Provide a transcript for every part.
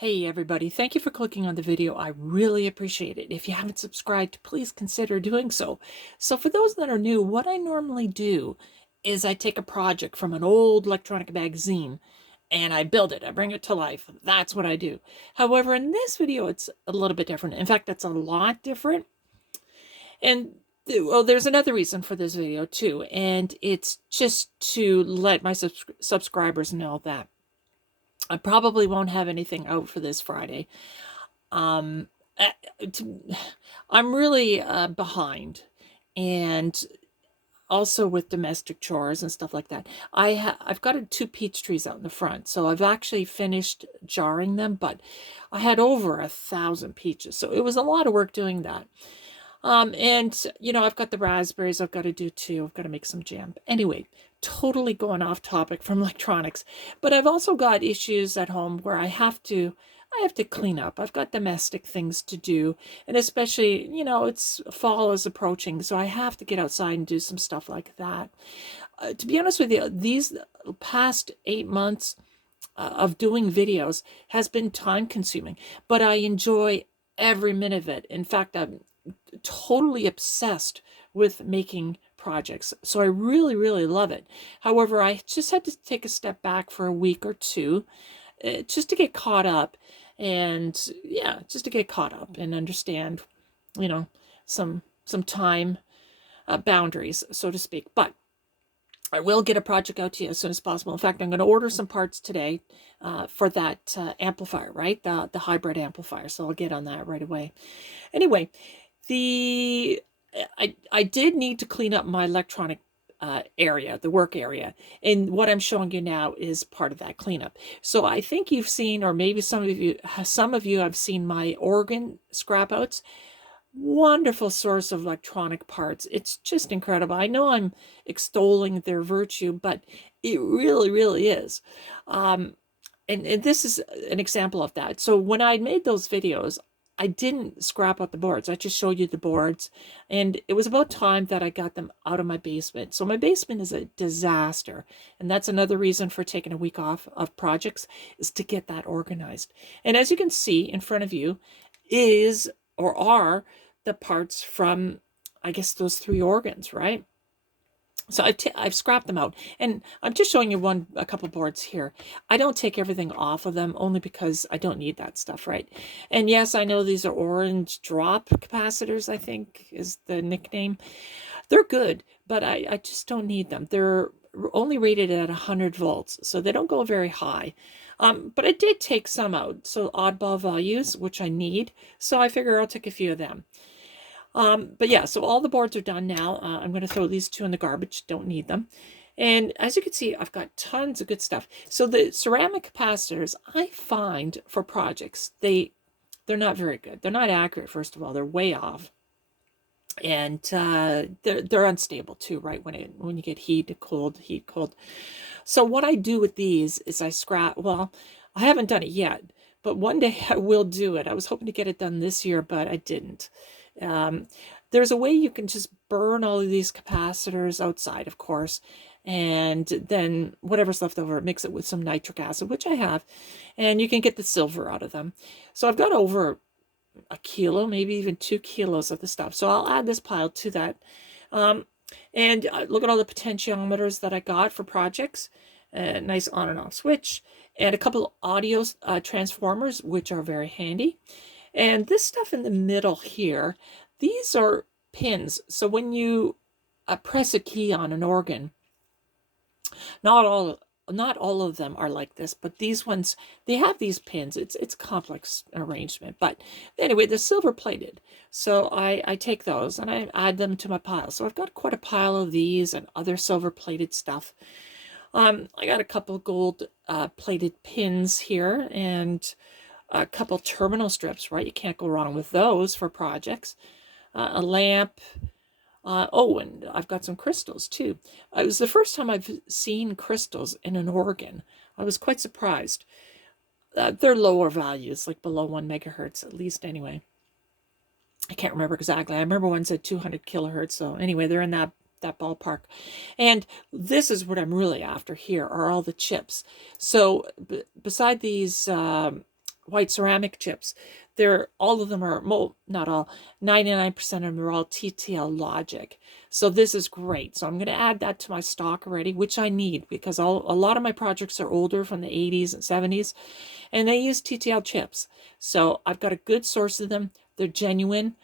Hey everybody, thank you for clicking on the video. I really appreciate it. If you haven't subscribed, please consider doing so. So for those that are new, what I normally do is I take a project from an old electronic magazine and I build it. I bring it to life. That's what I do. However, in this video, it's a little bit different. In fact, it's a lot different. And well, there's another reason for this video too, and it's just to let my subscribers know that I probably won't have anything out for this Friday. Um, uh, I'm really behind, and also with domestic chores and stuff like that. I've got two peach trees out in the front, so I've actually finished jarring them, but I had over 1,000 peaches, so it was a lot of work doing that. And I've got the raspberries I've got to do too. I've got to make some jam. Anyway, totally going off topic from electronics, but I've also got issues at home where I have to clean up. I've got domestic things to do, and especially, it's fall is approaching, so I have to get outside and do some stuff like that. To be honest with you, these past 8 months of doing videos has been time consuming, but I enjoy every minute of it. In fact, I'm totally obsessed with making projects. So I really, really love it. However, I just had to take a step back for a week or two just to get caught up and yeah, just to get caught up and understand, you know, some time boundaries, so to speak. But I will get a project out to you as soon as possible. In fact, I'm going to order some parts today for that amplifier, right? The hybrid amplifier. So I'll get on that right away. Anyway, I did need to clean up my electronic area, the work area, and what I'm showing you now is part of that cleanup. So I think you've seen, or maybe some of you have seen my organ scrap outs. Wonderful source of electronic parts. It's just incredible. I know I'm extolling their virtue, but it really, really is. And this is an example of that. So when I made those videos, I didn't scrap out the boards. I just showed you the boards. And it was about time that I got them out of my basement. So my basement is a disaster. And that's another reason for taking a week off of projects, is to get that organized. And as you can see in front of you is, or are, the parts from, I guess, those three organs, right? So I've scrapped them out, and I'm just showing you a couple boards here. I don't take everything off of them only because I don't need that stuff, right? And yes, I know these are orange drop capacitors, I think is the nickname. They're good, but I just don't need them. They're only rated at 100 volts, so they don't go very high. But I did take some out, so oddball values, which I need, so I figure I'll take a few of them. But yeah, so all the boards are done now. I'm going to throw these two in the garbage. Don't need them. And as you can see, I've got tons of good stuff. So the ceramic capacitors, I find for projects, they're not very good. They're not accurate, first of all. They're way off. And they're unstable too, right? When you get heat, cold, heat, cold. So what I do with these is I scrap, well, I haven't done it yet, but one day I will do it. I was hoping to get it done this year, but I didn't. There's a way you can just burn all of these capacitors outside, of course, and then whatever's left over, mix it with some nitric acid, which I have, and you can get the silver out of them. So I've got over a kilo, maybe even 2 kilos of the stuff. So I'll add this pile to that. And look at all the potentiometers that I got for projects. A nice on and off switch, and a couple audio transformers, which are very handy. And this stuff in the middle here, these are pins. So when you press a key on an organ, not all of them are like this, but these ones, they have these pins. It's complex arrangement, but anyway, they're silver plated. So I take those and I add them to my pile. So I've got quite a pile of these and other silver plated stuff. I got a couple gold plated pins here and a couple terminal strips, right? You can't go wrong with those for projects. A lamp. Oh, and I've got some crystals too. It was the first time I've seen crystals in an organ. I was quite surprised. They're lower values, like below 1 megahertz, at least anyway. I can't remember exactly. I remember one said 200 kilohertz. So anyway, they're in that ballpark. And this is what I'm really after here, are all the chips. So beside these white ceramic chips. All of them are, well, not all, 99% of them are all TTL logic. So this is great. So I'm going to add that to my stock already, which I need because a lot of my projects are older, from the 80s and 70s, and they use TTL chips. So I've got a good source of them. They're genuine.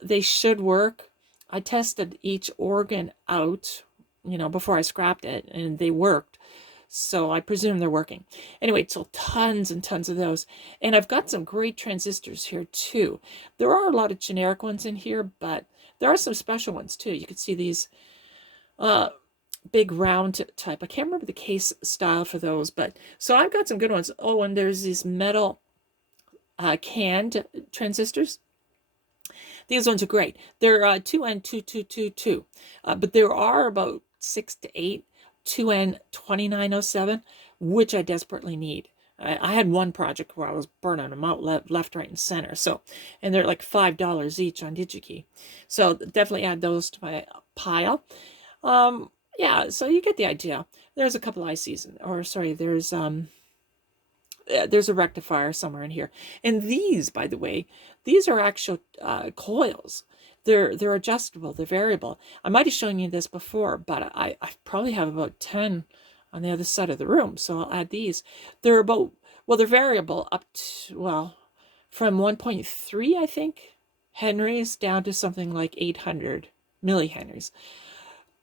They should work. I tested each organ out, before I scrapped it, and they worked. So I presume they're working. Anyway, so tons and tons of those. And I've got some great transistors here too. There are a lot of generic ones in here, but there are some special ones too. You can see these big round type. I can't remember the case style for those, but so I've got some good ones. Oh, and there's these metal canned transistors. These ones are great. They're 2N2222, but there are about 6 to 8 2N2907, which I desperately need. I had one project where I was burning them out left, right, and center. So, and they're like $5 each on DigiKey. So definitely add those to my pile. Yeah, so you get the idea. There's a couple ICs, there's a rectifier somewhere in here. And these, by the way, these are actual coils. They're adjustable, they're variable. I might have shown you this before, but I probably have about 10 on the other side of the room, so I'll add these. They're they're variable up to, from 1.3, I think, henries down to something like 800 millihenries.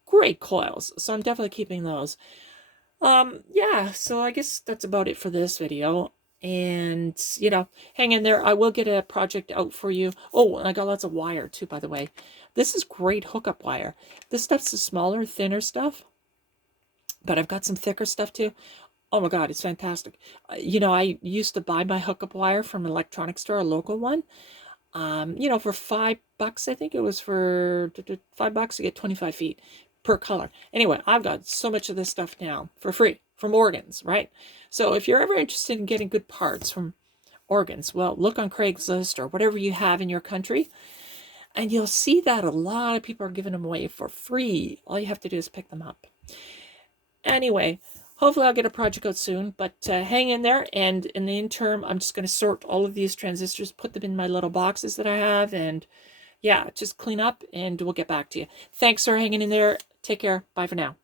Great coils, so I'm definitely keeping those. Yeah, so I guess that's about it for this video. And, hang in there. I will get a project out for you. Oh, and I got lots of wire too, by the way. This is great hookup wire. This stuff's the smaller, thinner stuff, but I've got some thicker stuff too. Oh my God, it's fantastic. I used to buy my hookup wire from an electronics store, a local one. For $5, I think it was for $5 to get 25 feet per color. Anyway, I've got so much of this stuff now for free from organs, right? So if you're ever interested in getting good parts from organs, well, look on Craigslist or whatever you have in your country, and you'll see that a lot of people are giving them away for free. All you have to do is pick them up. Anyway, hopefully I'll get a project out soon, but hang in there. And in the interim, I'm just going to sort all of these transistors, put them in my little boxes that I have, and yeah, just clean up, and we'll get back to you. Thanks for hanging in there. Take care. Bye for now.